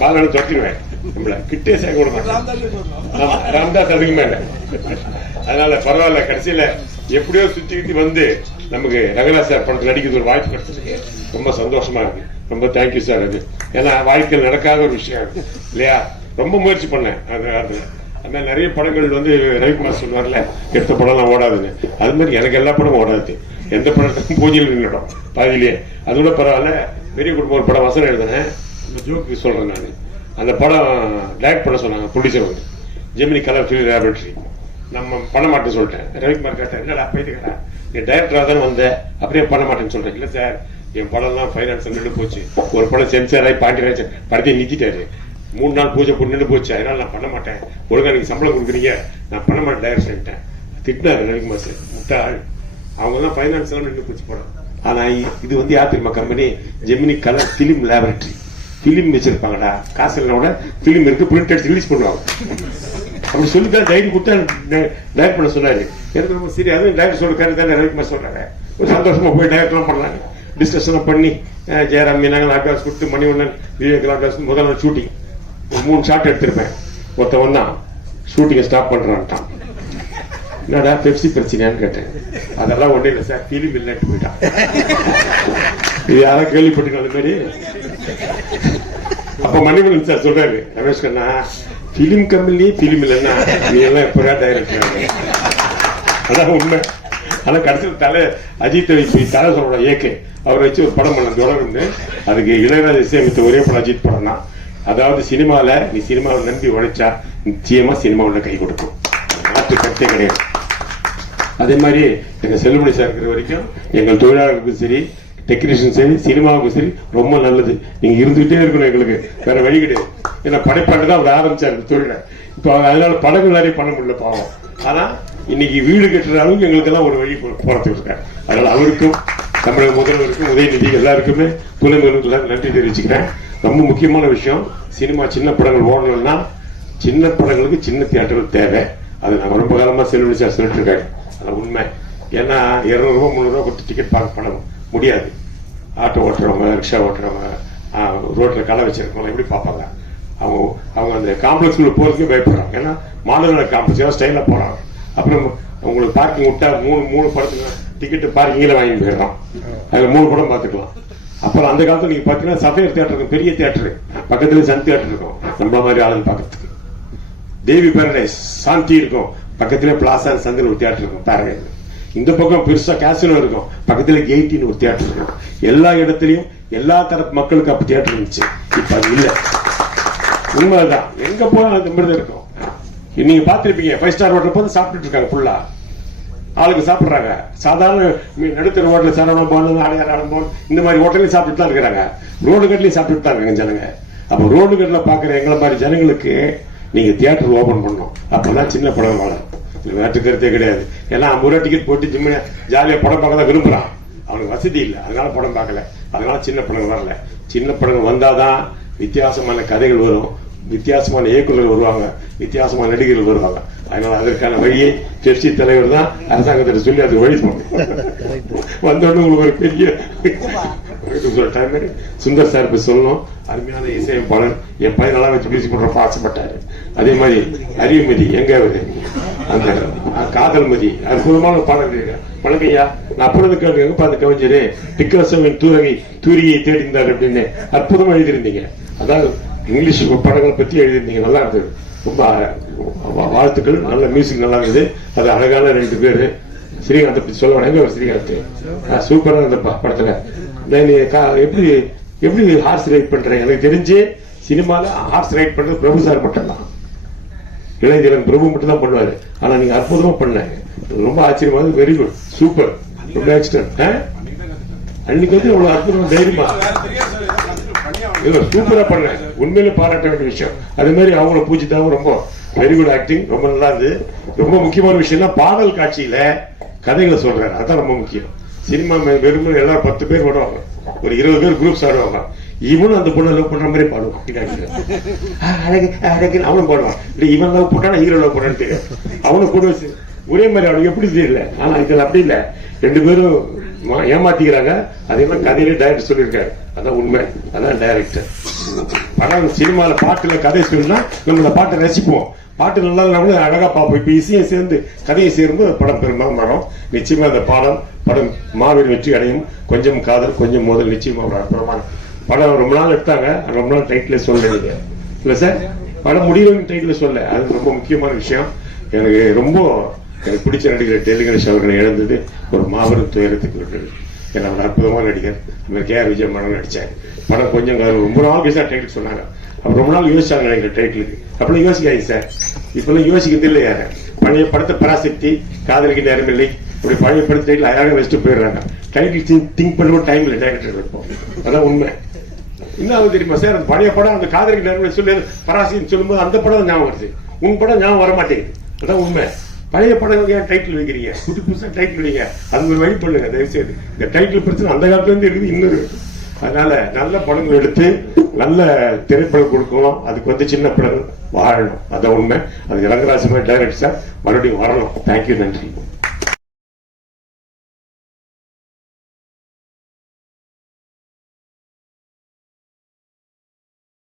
காலையில தொட்டிடுவேன் நம்மள கிட்டே சேர்க்க விட ராம்தாஸ் அதுக்கு மேல. அதனால பரவாயில்ல, கடைசியில எப்படியோ சுத்தி வந்து நமக்கு ரங்கராஜ் சார் படத்தில் நடிக்கிறது ஒரு வாய்ப்பு கிடைச்சிருக்கு. ரொம்ப சந்தோஷமா இருக்கு. ரொம்ப தேங்க்யூ சார். அது ஏன்னா வாழ்க்கையில் நடக்காத ஒரு விஷயம் இல்லையா. ரொம்ப முயற்சி பண்ணேன் அதுல. அதனால நிறைய படங்கள் வந்து ரவிக்குமார் சொல்லுவார்ல, எடுத்த படம்லாம் ஓடாதுன்னு. அது மாதிரி எனக்கு எல்லா படமும் ஓடாது. எந்த படத்துக்கும் பூஜையில் நின்றுடும் பாதியிலேயே. அது கூட பரவாயில்ல. பெரிய குடும்பம் ஒரு படம் வசனம் எழுதுனேன், ஜோக்கு சொல்றேன் நான். அந்த படம் டைரக்ட் பண்ண சொன்னாங்க ப்ரொடியூசர் வந்து, ஜெமினி கலர் ஃபிலிம் லேபரேட்டரி. நம்ம பண்ண மாட்டேன்னு சொல்லிட்டேன். ரவிக்குமார் கேட்டார், என்னடா போயிட்டுக்கடா, நீ டைரக்டரா தானே வந்த, அப்படியே பண்ண மாட்டேன்னு சொல்றேன். இல்லை சார், என் படம்லாம் ஃபைனான்ஸ் நின்று போச்சு. ஒரு படம் சென்சார் ஆகி பாண்டியராஜ் படத்தையும் நிறுத்திட்டாரு. 3 நாள் பூஜை நின்று போச்சு. அதனால நான் பண்ண மாட்டேன். ஒழுங்கா நீங்க சம்பளம் கொடுக்குறீங்க, நான் பண்ண மாட்டேன் டைரக்டர் திட்டினாரு ரவிக்குமார் சார். முட்டாள், அவங்க தான் ஃபைனான்ஸ் எல்லாம் நின்று போச்சு படம். ஆனா இது வந்து யார் தெரியுமா company? Gemini colour film laboratory. Film வச்சிருப்பாங்கடா, காசு இல்லைனா பிலிம் இருக்கு, பிரிண்ட் எடுத்து ரிலீஸ் பண்ணுவாங்க. அப்படி சொல்லிதான் டைரி கொடுத்தா டைரக்ட் பண்ண சொன்னாரு. எனக்கு ரொம்ப சரி, அதுவும் டைரக்டர் சொல்ற கருத்து தானே ரவிக்குமார் சொல்றாங்க. ஒரு சந்தோஷமா போய் டைரக்ட்லாம் பண்ணாங்க. டிஸ்கஷன் பண்ணி ஜெயராம் மீனாங்க ஆகாஷ் கொடுத்து மணிவண்ணன் விவேக் ஆகாஷ் முதல் நாள் ஷூட்டிங் 3 ஷாட் எடுத்திருப்பேன். ஒருத்தவன் தான் ஷூட்டிங்கை ஸ்டாப் பண்றான்ட்டான். என்னடா பெப்சி பிரச்சனையான்னு கேட்டேன். அதெல்லாம் ஒண்ணே இல்லை சார், பிலிம் இல்லைன்னு போயிட்டான். இது யாரும் கேள்விப்பட்டிருக்கோம் அது மாதிரி. அப்ப மணிவண்ணன் சார் சொல்றாரு, Ramesh Kanna film company film இல்லைன்னா நீ எல்லாம் எப்படா டைரக்டர்? அதான் உண்மை. ஆனா கடைசியில் தலை அஜித் தலை சொல்ற ஏகே அவரை வச்சு ஒரு படம் பண்ண தொடர்ந்து அதுக்கு இளையராஜா இசையமைத்த ஒரே படம் அஜித் படம் தான். அதாவது சினிமால நீ சினிமாவை நம்பி உழைச்சா நிச்சயமா சினிமாவில் கை கொடுக்கும், மாற்று கருத்தே கிடையாது. அதே மாதிரி எங்க செல்லுமணி சார் இருக்கிற வரைக்கும் எங்கள் தொழிலாளர்களுக்கும் சரி, டெக்னீஷியன் சரி, சினிமாவுக்கும் சரி ரொம்ப நல்லது. நீங்க இருந்துகிட்டே இருக்கணும், எங்களுக்கு வேற வழி கிடையாது. ஏன்னா படைப்பாண்டு தான் அவர் ஆரம்பிச்சாரு தொழில. இப்போ அதனால படங்கள் நிறைய பண்ண முடியல பாவம். ஆனா இன்னைக்கு வீடு கட்டுற அளவுக்கு எங்களுக்கு எல்லாம் ஒரு வழி போறதுக்கு இருக்காரு. அதனால அவருக்கும் தமிழக முதல்வருக்கும் உதயநிதி எல்லாருக்குமே துணைமுறைகளுக்கு நன்றி தெரிவிச்சுக்கிறேன். ரொம்ப முக்கியமான விஷயம், சினிமா சின்ன படங்கள் ஓடணும்னா சின்ன படங்களுக்கு சின்ன தியேட்டர்கள் தேவை. அது நம்ம ரொம்ப காலமா செல்வனி சார் சொல்லிட்டு இருக்காரு. அது உண்மை. ஏன்னா 200 ரூபாய் 300 ரூபாய் கொடுத்து டிக்கெட் பார்க்க பண்ண முடியாது. ஆட்டோ ஓட்டுறவங்க, ரிக்ஷா ஓட்டுறவங்க, ரோட்ல கடை வச்சிருக்கவங்க எப்படி பார்ப்பாங்க? அவங்க அந்த காம்ப்ளெக்ஸ்குள்ள போறதுக்கு பயப்படுறாங்க. ஏன்னா மாடல் காம்ப்ளெக்ஸ் ஸ்டைலா போறாங்க. அப்புறம் உங்களுக்கு பார்க்கிங் விட்டா 3 படத்துக்கு டிக்கெட் பார்க்கிங்ல வாங்கி போயிடலாம். அதுல 3 படம் பார்த்துக்கலாம். அப்புறம் அந்த காலத்துல நீங்க பாத்தீங்கன்னா சஃபேர் தியேட்டர் இருக்கும், பெரிய தியேட்டர், பக்கத்துல சன் தியேட்டர் இருக்கும் நம்மள மாதிரி ஆளுங்க பார்க்கறதுக்கு. தேவி பேரடைஸ் சாந்தி இருக்கும், பக்கத்துல பிளாசா சந்திர ஒரு தியேட்டர் இருக்கும் பேரடைஸ். இந்த பக்கம் பெருசா கேசினோ இருக்கும், பக்கத்துல கெய்டின்னு ஒரு தியேட்டர் இருக்கும். எல்லா இடத்துலயும் எல்லா தரப்பு மக்களுக்கு அப்ப தியேட்டர் இருந்துச்சு. இப்ப அது இல்ல. உண்மைதான், எங்க போனாலும் அந்த மாதிரி இருக்கும். நீங்க பாத்திருப்பீங்க, 5 ஸ்டார் ஹோட்டல் போது சாப்பிட்டு இருக்காங்க ஃபுல்லா ஆளுக்கு சாப்பிடுறாங்க. சாதாரண நடுத்தர ஹோட்டல் சரவணம் போகணும், அடையாளம் போகணும், இந்த மாதிரி ஹோட்டலையும் சாப்பிட்டு தான் இருக்கிறாங்க. ரோடு கட்டிலையும் சாப்பிட்டு தான் இருக்காங்க ஜனங்க. அப்ப ரோடு கட்டில பாக்குற எங்களை மாதிரி ஜனங்களுக்கு நீங்க தியேட்டர் ஓபன் பண்ணணும். அப்பதான் சின்ன படம் வளரும். வேற்று கருத்தே கிடையாது. ஏன்னா 50 ரூபாய் டிக்கெட் போட்டு ஜிம்ம ஜாலியா படம் பார்க்க தான் விரும்புறான். அவனுக்கு வசதி இல்லை, அதனால படம் பார்க்கல. அதனால சின்ன படங்கள் வரல. சின்ன படங்கள் வந்தாதான் வித்தியாசமான கதைகள் வரும், வித்தியாசமான இயக்குநர்கள் வருவாங்க, வித்தியாசமான நடிகர்கள் வருவாங்க. அதனால அதற்கான வழியை பெப்சி தலைவர் தான் அரசாங்கத்திட்ட சொல்லி அதுக்கு வழி வந்தோடனே உங்களுக்கு ஒரு பெரிய சுந்தர் சார் சொல்லணும். அருமையான இசையமைப்பாளர், என் பையன் நல்லா வச்சு மியூசிக் பண்றப்ப ஆசைப்பட்டாரு. அதே மாதிரி அரியமதி எங்க வருது, அந்த காதல் மதி அற்புதமான பாடல் பழகையா. நான் அப்புறம் எங்க அந்த கவிஞரு டிக்கரசவின் தூரியை தேடிந்தார் அப்படின்னு அற்புதமா எழுதியிருந்தீங்க. அதாவது இங்கிலீஷ் படங்களை பத்தி எழுதியிருந்தீங்க, நல்லா இருந்தது. ரொம்ப வாழ்த்துக்கள். நல்ல மியூசிக் நல்லா இருந்தது. அது அழகான 2 பேரு. ஸ்ரீகாந்த் பத்தி சொல்ல வேணாங்க. ஸ்ரீகாந்த் சூப்பரா இருந்த படத்துல எப்படி ஹார்ஸ் ரைட் பண்றேன். எனக்கு தெரிஞ்சு சினிமால ஹார்ஸ் ரைட் பண்றது பிரபு சார் மட்டும் தான், இளைஞரன் பிரபு மட்டும் தான் பண்ணுவாரு. ஆனா நீங்க அற்புதமா பண்ணாங்க, ரொம்ப ஆச்சரியமா. வெரி குட், சூப்பர், ரொம்ப எக்ஸ்டன்ட். அன்னைக்கு வந்து இவ்வளவு அற்புதமா தைரியமா சூப்பரா பண்ண, உண்மையில பாராட்ட வேண்டிய விஷயம். அதே மாதிரி அவங்கள பூஜித்தாவும் ரொம்ப வெரி குட் ஆக்டிங், ரொம்ப நல்லா இருந்தது. ரொம்ப முக்கியமான விஷயம்னா பாடல் காட்சியில கதைகளை சொல்றாரு, அதான் ரொம்ப முக்கியம். சினிமா வெறும் எல்லாரும் 10 பேர் ஓடுவாங்க, ஒரு 20 பேர் குரூப்ஸ் ஆடுவாங்க. இவனும் அந்த பொண்ணு லவ் பண்ற மாதிரி பாடுவான், அவனும் பாடுவான். இவன் லவ் போட்டானா ஹீரோ லவ் போட்டான்னு தெரியும். அவனும் கூட ஒரே மாதிரி அவனுக்கு எப்படி தெரியல. ஆனா இதுல அப்படி இல்ல, 2 பேரும் ஏமாத்திக்கிறாங்க. அதெல்லாம் கதையிலே டைரக்டர் சொல்லியிருக்காரு. அதான் உண்மை, அதான் டைரக்டர். படம் சினிமால பாட்டுல கதை சொன்னா நம்ம இந்த பாட்டை ரசிப்போம். பாட்டு நல்லா கூட அழகா பார்ப்போம். இப்ப இசையை சேர்ந்து கதையை சேரும்போது படம் பெரும்பாலும் வரும். நிச்சயமா அந்த படம் மாபெரும் வெற்றி அடையும். கொஞ்சம் காதல் கொஞ்சம் மோதல் நிச்சயமா ஒரு அற்புதமான படம். ரொம்ப நாள் எடுத்தாங்க, ரொம்ப நாள் டைட்டில் சொல்லலைங்க இல்ல சார். படம் முடியலன்னு டைட்டில் சொல்ல, அது ரொம்ப முக்கியமான விஷயம். எனக்கு பிடிச்ச நடிகர் டெல்லி கணேஷ் அவர்களை இழந்தது ஒரு மாபெரும் துயரத்துக்கு விட்டது. ஏன்னா ஒரு அற்புதமான நடிகர். அவர் கே.ஆர். விஜய் படம் நடிச்சார். படம் கொஞ்சம் ரொம்ப நாள் கழிச்சா டைட்டில் சொன்னாங்க. அப்ப ரொம்ப நாள் யோசிச்சாங்க நினைக்கிற டைட்டிலுக்கு. அப்பெல்லாம் யோசிக்காது சார். இப்பெல்லாம் யோசிக்கிறது இல்லை யாரு. பழைய படத்தை பராசக்தி, காதலிக்கு நேரம் இல்லை, இப்படி பழைய படத்தை டைட்டில் அழகாக வச்சுட்டு போயிடுறாங்க. டைட்டில் திங்க் பண்ணவும் டைம் இல்லை டைரக்டர் இருப்போம். அதான் உண்மை. என்ன தெரியுமா சார், அந்த பழைய படம் அந்த காதலிக்கு நேரம் சொல்லி பராசக்தி சொல்லும்போது அந்த படம் ஞாபகம் வருது. உன் படம் ஞாபகம் வர மாட்டேங்குது. அதான் உண்மை. பழைய படங்கள் ஏன் டைட்டில் வைக்கிறீங்க? புதுசா டைட்டில் வைங்க. அது ஒரு வழி பண்ணுங்க தயவுசெய்து. இந்த டைட்டில் பிரச்சனை அந்த காலத்துல இருந்து இருக்குது, இன்னொரு. அதனால நல்ல படங்கள் எடுத்து நல்ல திரைப்படம் கொடுக்கணும். அதுக்கு சின்ன படங்கள் வாழணும். அதான் உண்மை. அது ரங்கராஜ் டைரக்டர் சார் மறுபடியும் வரணும். தேங்க்யூ, நன்றி.